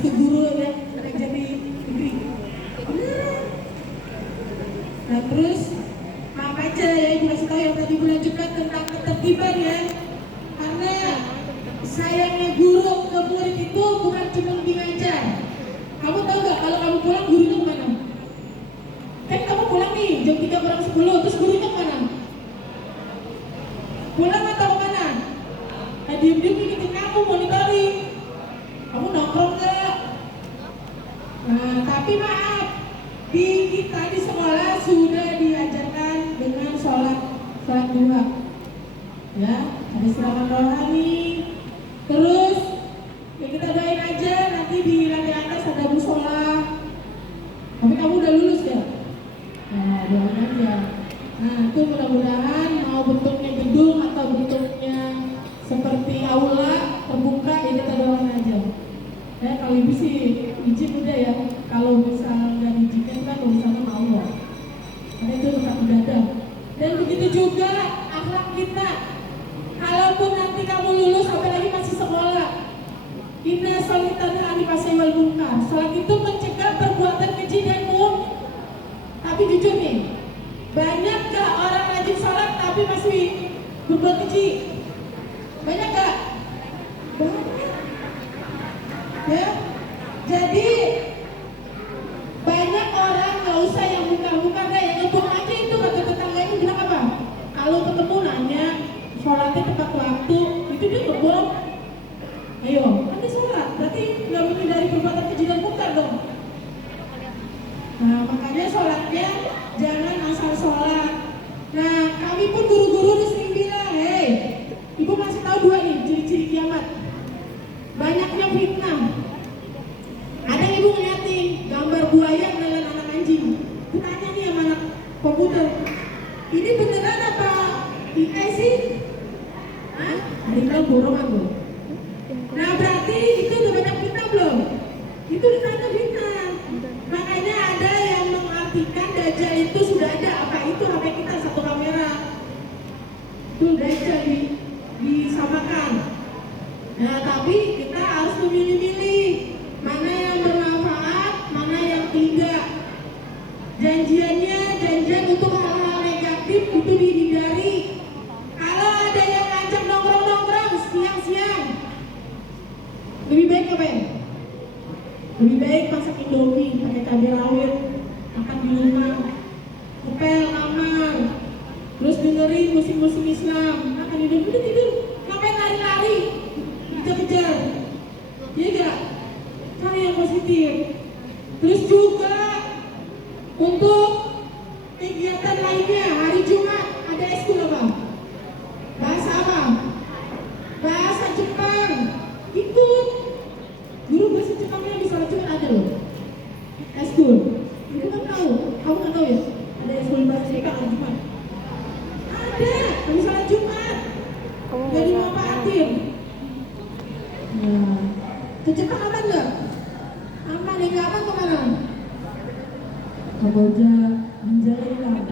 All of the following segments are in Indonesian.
ke guru ya, naik jadi negeri. Nah terus maaf aja ya, ibu kasih tahu yang tadi bulan Jumat tentang ketertiban ya. Karena sayangnya guru ke murid itu bukan cuma mengajar. Kamu tahu nggak kalau kamu pulang gurunya kemana? Kan kamu pulang nih jam 3:10, terus gurunya kemana? Pulang atau kemana? Nah diem-diem ngikutin kamu, monitoring. Kamu nongkrong nggak? Nah tapi maaf, di kita di sekolah sudah diajarkan dengan sholat duha. Ya, ada siraman rohani. Terus ya kita doain aja nanti di lantai atas ada musola. Tapi kamu udah lulus ya? Nah, doain aja. Nah, itu mudah-mudahan mau bentuknya gedung atau bentuknya seperti aula terbuka ya kita doain aja. Ya, kalau ibu sih izin udah ya. Kalau misalnya nggak diizinkan kan urusannya sama Allah. Karena itu tetap mendadak. Dan begitu juga akhlak kita. Kalaupun nanti kamu lulus apalagi masih sekolah, inna sholatan anifasai wal munkar. Sholat itu mencegah perbuatan keji dan munkar. Tapi jujur nih, banyak gak orang rajin sholat tapi masih berbuat keji? Banyak gak? Banyak. Ya, jadi banyak orang gak usah yang buka-buka deh, yang ngebom aja itu kata tetangganya bilang apa? Kalau ketemu nanya sholatnya tepat waktu, itu dia ngebom. Ayo, nanti sholat, berarti gak menghindari perbuatan keji dan munkar dong. Nah makanya sholatnya jangan asal sholat. Nah kami pun guru-guru sering bilang, hei, ibu kasih tahu dua nih ciri-ciri kiamat. Banyaknya fitnah. Ada yang ibu ngeliatin gambar buaya menelan anak anjing. Tanya nih sama anak komputer, ini beneran apa AI sih? Hah? Ada yang bilang borongan loh. Nah berarti itu udah banyak fitnah belum? Itu udah banyak fitnah. Makanya ada yang mengartikan Dajjal itu sudah ada. Apa itu? HP kita satu kamera. Itu Dajjal disamakan. Nah tapi kita harus memilih-milih mana yang bermanfaat, mana yang tidak. Janjian untuk hal-hal negatif itu dihindari. Kalau ada yang ngajak nongkrong-nongkrong siang-siang, lebih baik apa ya? Lebih baik masak indomie pakai cabai rawit, makan di rumah, ngepel kamar, terus dengerin musik-musik Islam, makan indomie udah tidur, ngapain lari-lari, kejar-kejar, iya gak? Cari yang positif. Terus juga untuk kegiatan lainnya, hari Jumat ada eskul apa? Bahasa apa? Bahasa Jepang, ikut. Guru bahasa Jepangnya di sholat Jumat ada loh. Eskul. Ibu kan tahu, kamu kan tahu ya? Ada eskul bahasa Jepang hari Jumat. Ada, di sholat Jumat. Gak dimanfaatin. Nah, ke Jepang aman nggak? Aman, ya nggak aman kemana? Kamboja, ginjal hilang.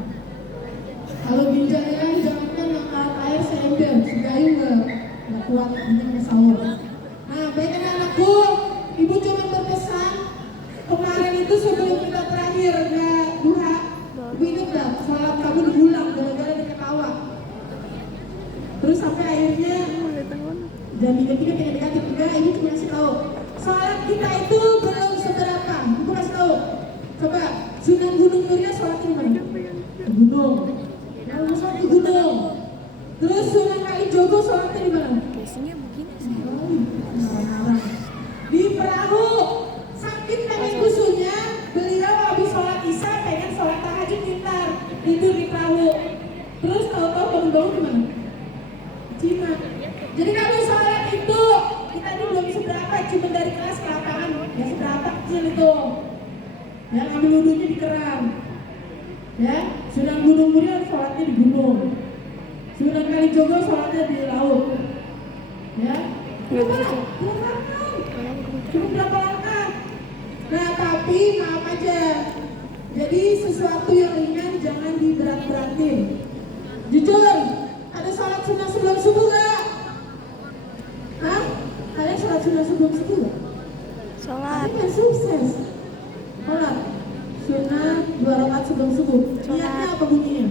Kalau ginjal hilang jangankan air seember, segayu nggak kuat, ini sahur. Nah, baik anak-anakku, ibu cuma berpesan kemarin itu sebelum kita terakhir duha, ibu ingat nggak salat kamu diulang gara-gara dia ketawa. Terus sampai akhirnya jam 3:33 ibu cuma kasih tahu salat kita itu belum seberapa. Ibu kasih tahu, coba Sunan Gunung Muria salat di mana? Di gunung. Kalau salat di gunung. Terus Sunan Kalijogo salatnya di mana? Biasanya begini sih. Di perahu. Sakit pengen kusunya, beliau habis sholat isya pengen sholat tahajud tidur di perahu. Terus tahu-tahu bangun-bangun di mana? Cina. Jadi kalau sholat itu kita ini belum seberapa, cuma dari kelas ke lapangan ya seberapa kecil itu. Ya ambil wudhunya di keran. Ya, Sunan Gunung Muria sholatnya di gunung. Sunan Kalijogo sholatnya di laut. Ya, cuma berapa langkah. Nah tapi maaf aja, jadi sesuatu yang ringan jangan diberat-beratin. Jujur, ada sholat sunnah sebelum subuh gak? Hah? Kalian sholat sunnah sebelum subuh gak? Sholat. Artinya sukses. Sholat sunat 2 rakaat sebelum subuh. Niatnya apa bunyinya?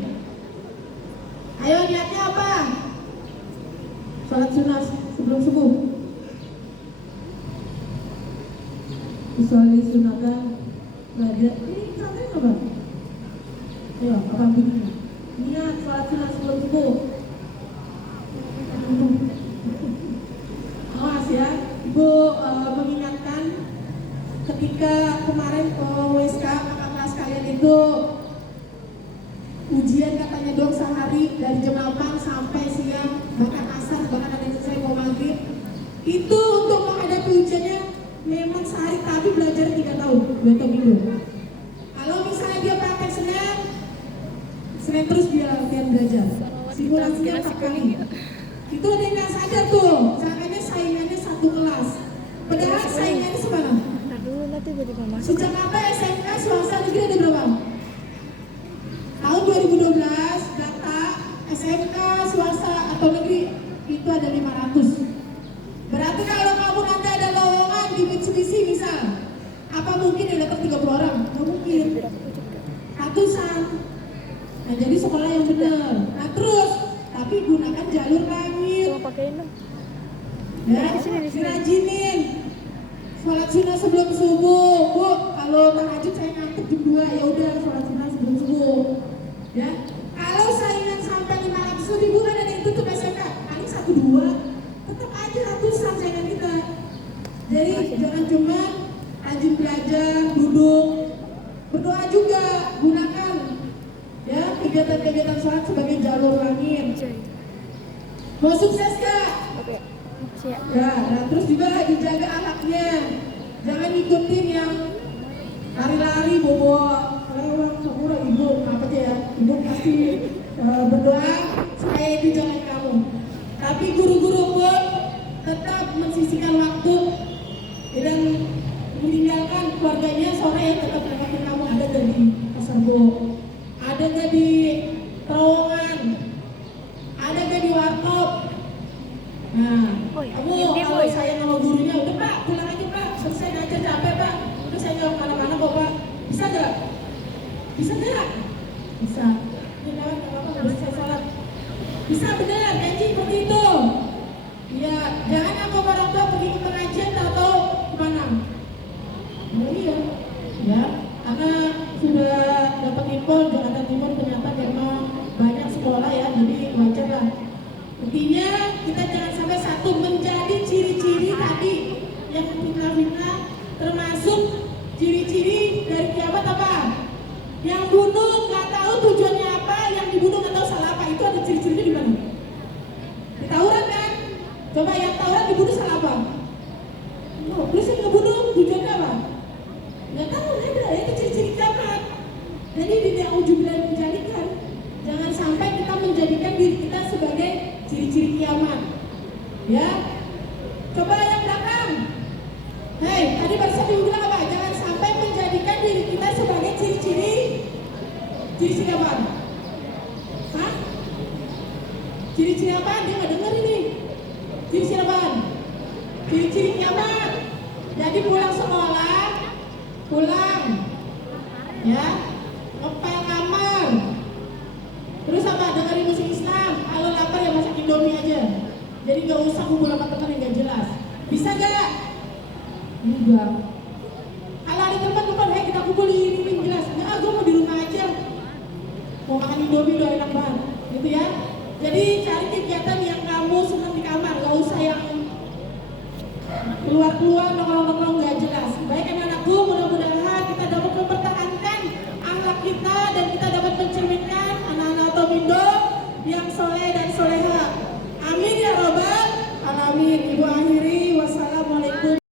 Ayo niatnya apa? Sholat sunat sebelum subuh. Usolli sunatan belajar. Ini pesantren apa? Ayo, apa bunyinya? Niat sholat sunat sebelum subuh. Awas ya, Ibu mengingatkan ketika kemarin WSK kakak kelas kalian itu ujian katanya doang sehari dari jam 8 sampai siang, bahkan asar, bahkan ada yang selesai mau maghrib. Itu untuk menghadapi ujiannya memang sehari, tapi belajar 3 tahun, 2 tahun minggu. Kalau misalnya dia praktek Senin terus dia latihan belajar, simulasinya 4 kali. Itu ada yang nggak sadar tuh, makanya saingannya satu kelas. Padahal saingannya seberapa? Nanti jadi mama. Sejak apa SMK swasta negeri ada berapa? Tahun 2012 data SMK swasta atau negeri itu ada 500. Berarti kalau kamu nanti ada lowongan di Mitsubishi misal, apa mungkin yang datang 30 orang? Nggak mungkin. Ratusan. Nah jadi sekolah yang benar. Nah terus, tapi gunakan jalur langit. Coba pakein dong. Ya, Di sini. dirajinin. Sholat sunnah sebelum subuh, Bu. Kalau tahajud saya ngantuk jam 2, ya udah sholat sunnah sebelum subuh. Ya. Kalau saingan sampai 500 ribu kan ada yang tutup SMK, paling 1-2, tetap aja ratusan saingan kita. Jadi jangan cuma rajin belajar, duduk, berdoa juga, gunakan ya kegiatan-kegiatan sholat sebagai jalur langit. Mau sukses gak? Oke. Siap. Ya, nah terus juga dijaga anaknya, jangan ikutin yang lari-lari bobo lewat semua. Ibu apa aja ya, ibu pasti berdoa supaya itu jangan kamu. Tapi guru-guru pun tetap mensisihkan waktu dan meninggalkan keluarganya sore ya, tetap menempatkan kamu. Ada gak di pasar bo, ada gak di terowongan, ada gak di warkop. Nah, kamu kalau saya sama gurunya, udah Pak, pulang aja Pak, selesai ngajar capek Pak, udah saya nggak kemana-mana kok Pak. Bisa nggak? Bisa nggak? Bisa. Ini lewat nggak apa-apa, udah selesai sholat. Bisa benar, janji seperti itu. Ya, jangan aku orang tua pergi ke pengajian atau kemana? Oh iya, ya, karena sudah dapat info Jakarta Timur ternyata memang banyak sekolah ya, jadi wajar lah. Intinya kita jangan sampai satu menjadi ciri-ciri tadi yang fitnah-fitnah, termasuk ciri-ciri dari kiamat apa? Yang bunuh nggak tahu tujuannya apa, yang dibunuh nggak tahu salah apa, itu ada ciri-cirinya di mana? Di Taurat kan? Coba yang Taurat dibunuh salah apa? Oh, terus yang ngebunuh tujuannya apa? Nggak tahu, ada itu ciri-ciri kiamat. Jadi tidak ujubilah menjadikan, jangan sampai kita menjadikan diri kita sebagai ciri-ciri kiamat. Ya, coba yang belakang. Hei, tadi barusan ibu bilang apa? Jangan sampai menjadikan diri kita sebagai ciri-ciri apa? Hah? Ciri-ciri apa? Dia nggak dengar ini. Ciri-ciri apa? Ciri-ciri kiamat. Jadi pulang sekolah, pulang, ya, ngepel kamar. Terus apa? Dengerin musik Islam. Kalau lapar ya masak Indomie aja. Jadi gak usah kumpul sama teman yang gak jelas. Bisa gak? Enggak. Kalau ada teman depan, kita kumpul ini jelas. Enggak, gue mau di rumah aja. Mau makan Indomie udah enak banget. Gitu ya. Jadi cari kegiatan yang kamu senang di kamar. Gak usah yang keluar-keluar nongkrong-nongkrong gak jelas. Baik